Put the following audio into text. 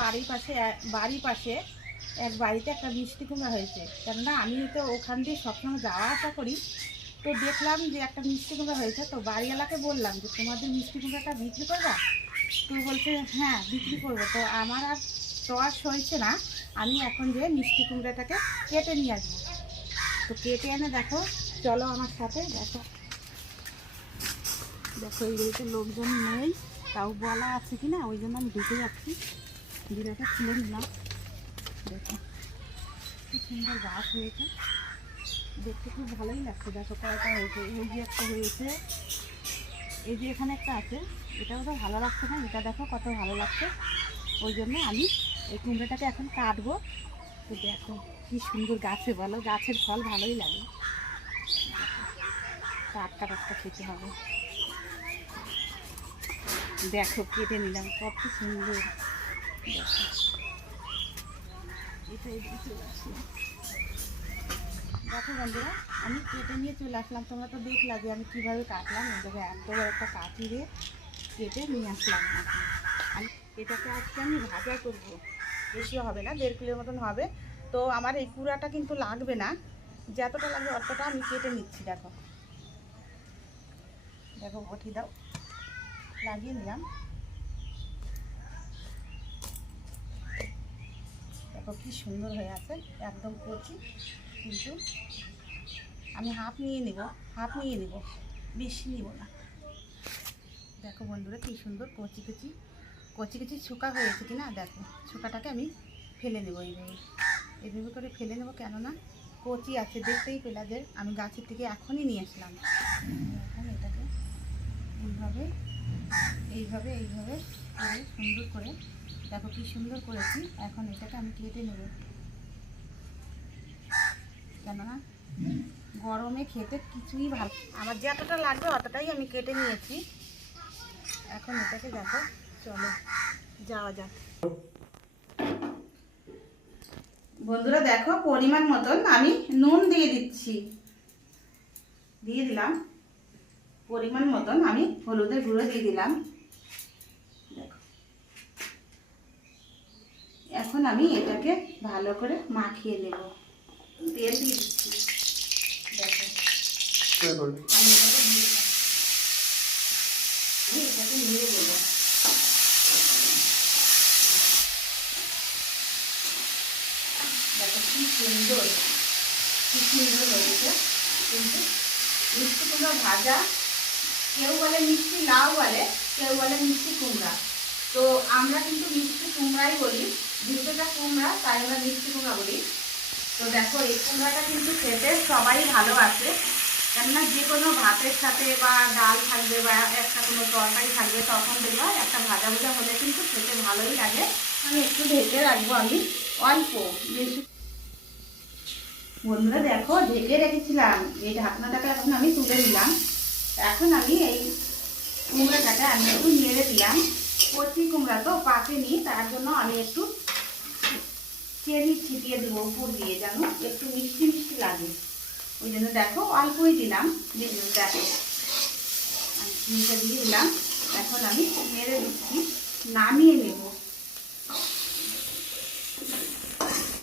বাড়ির পাশে এক বাড়িতে একটা মিষ্টি কুমড়া হয়েছে। কেননা আমি তো ওখান দিয়ে সবসময় যাওয়া আসা করি, তো দেখলাম যে একটা মিষ্টি কুমড়া হয়েছে। তো বাড়িওয়ালাকে বললাম যে তোমাদের মিষ্টি কুমড়াটা বিক্রি করবা? তো বলছে হ্যাঁ বিক্রি করবো। তো আমার আর চয়েস হয়েছে না, আমি এখন যে মিষ্টি কুমড়াটাকে কেটে নিয়ে আসবো। তো কেটে এনে দেখো, চলো আমার সাথে। দেখো দেখো এই বাড়িতে লোকজন নেই, তাও বলা আছে কিনা ওই জন্য আমি ঢুকে যাচ্ছি। বিড়াটা খুলে নিলাম। দেখো কি সুন্দর গাছ হয়েছে, দেখতে খুব ভালোই লাগছে। দেখো কয়টা হয়েছে, এই যে একটা হয়েছে, এই যে এখানে একটা আছে, এটাও তো ভালো লাগছে না, এটা দেখো কত ভালো লাগছে। ওই জন্য আমি এই কুমড়োটাকে এখন কাটবো। তো দেখো কি সুন্দর গাছে, বলো গাছের ফল ভালোই লাগে। টাটকা টাটকা খেতে হবে। দেখো কেটে নিলাম, কত সুন্দর। দেখো এটা এদিকে চলে আসলাম। দেখো বন্ধুরা, আমি কেটে নিয়ে চলে আসলাম। তোমরা তো দেখলা যে আমি কীভাবে কাটলাম। এই জায়গায় এত বড় একটা কাঠি দিয়ে কেটে নিয়ে আসলাম। আমি এটাকে আজকে আমি ভাজা করবো, বেশি হবে না, 1.5 কিলোর মতন হবে। তো আমার এই কুড়াটা কিন্তু লাগবে না, যতটা লাগবে অতটা আমি কেটে নিচ্ছি। দেখো দেখো বটি দাও, লাগিয়ে নিলাম। দেখো কি সুন্দর হয়ে আছে, একদম কচি। কিন্তু আমি হাফ নিয়ে নিব, বেশি নিব না। দেখো বন্ধুরা কি সুন্দর কচি কচি ছোকা হয়েছে কিনা দেখো। ছোকাটাকে আমি ফেলে নেবো, এইভাবে করে ফেলে নেবো, কেননা কচি আছে। দেখতেই পেলা যে আমি গাছের থেকে এখনই নিয়ে আসলাম। এখন এটাকে এইভাবে করে সুন্দর করে, দেখো কি সুন্দর করেছি। এখন এটাকে আমি কেটে নেব, কেননা গরমে খেতে কিছুই ভালো। আমার যতটা লাগবে অতটাই আমি কেটে নিয়েছি। এখন এটাকে দেখো, চলো যাওয়া যাক। বন্ধুরা দেখো পরিমাণ মতন আমি নুন দিয়ে দিলাম। পরিমাণ মতন আমি হলুদের গুঁড়ো দিয়ে দিলাম। দেখো এখন আমি এটাকে ভালো করে মাখিয়ে নেব। তেল দিয়ে দিচ্ছি। দেখো আমি এটাকে নিয়ে দেবো। দেখো কি সুন্দর হয়েছে। কিন্তু মিষ্টি কুমড়া ভাজা, কেউ বলে মিষ্টি লাউ বলে, কেউ বলে মিষ্টি কুমড়া। তো আমরা কিন্তু মিষ্টি কুমড়াই বলি, যেহেতুটা কুমড়া তাই আমরা মিষ্টি কুমড়া বলি। তো দেখো এই কুমড়াটা কিন্তু খেতে সবাই ভালোবাসে, কেননা যে কোনো ভাতের সাথে বা ডাল থাকবে বা একটা কোনো তরকারি থাকবে, তখন দেখবা একটা ভাজা হলে কিন্তু খেতে ভালোই লাগে। আমি একটু ঢেকে রাখবো, আমি অল্প বেশি। বন্ধুরা দেখো ঢেকে রেখেছিলাম, এই ঢাকনাটাকে এখন আমি তুলে নিলাম। এখন আমি এই কুমড়াটাকে আমি একটু নেড়ে দিলাম। কচি কুমড়া তো পাকেনি, তার জন্য আমি একটু চেরি ছিটিয়ে দেবো উপর দিয়ে, যেন একটু মিষ্টি মিষ্টি লাগে। ওই জন্য দেখো অল্পই দিলাম। দেখো আমি চিনিটা দিয়ে দিলাম। এখন আমি নেড়ে দিচ্ছি, নামিয়ে নেব।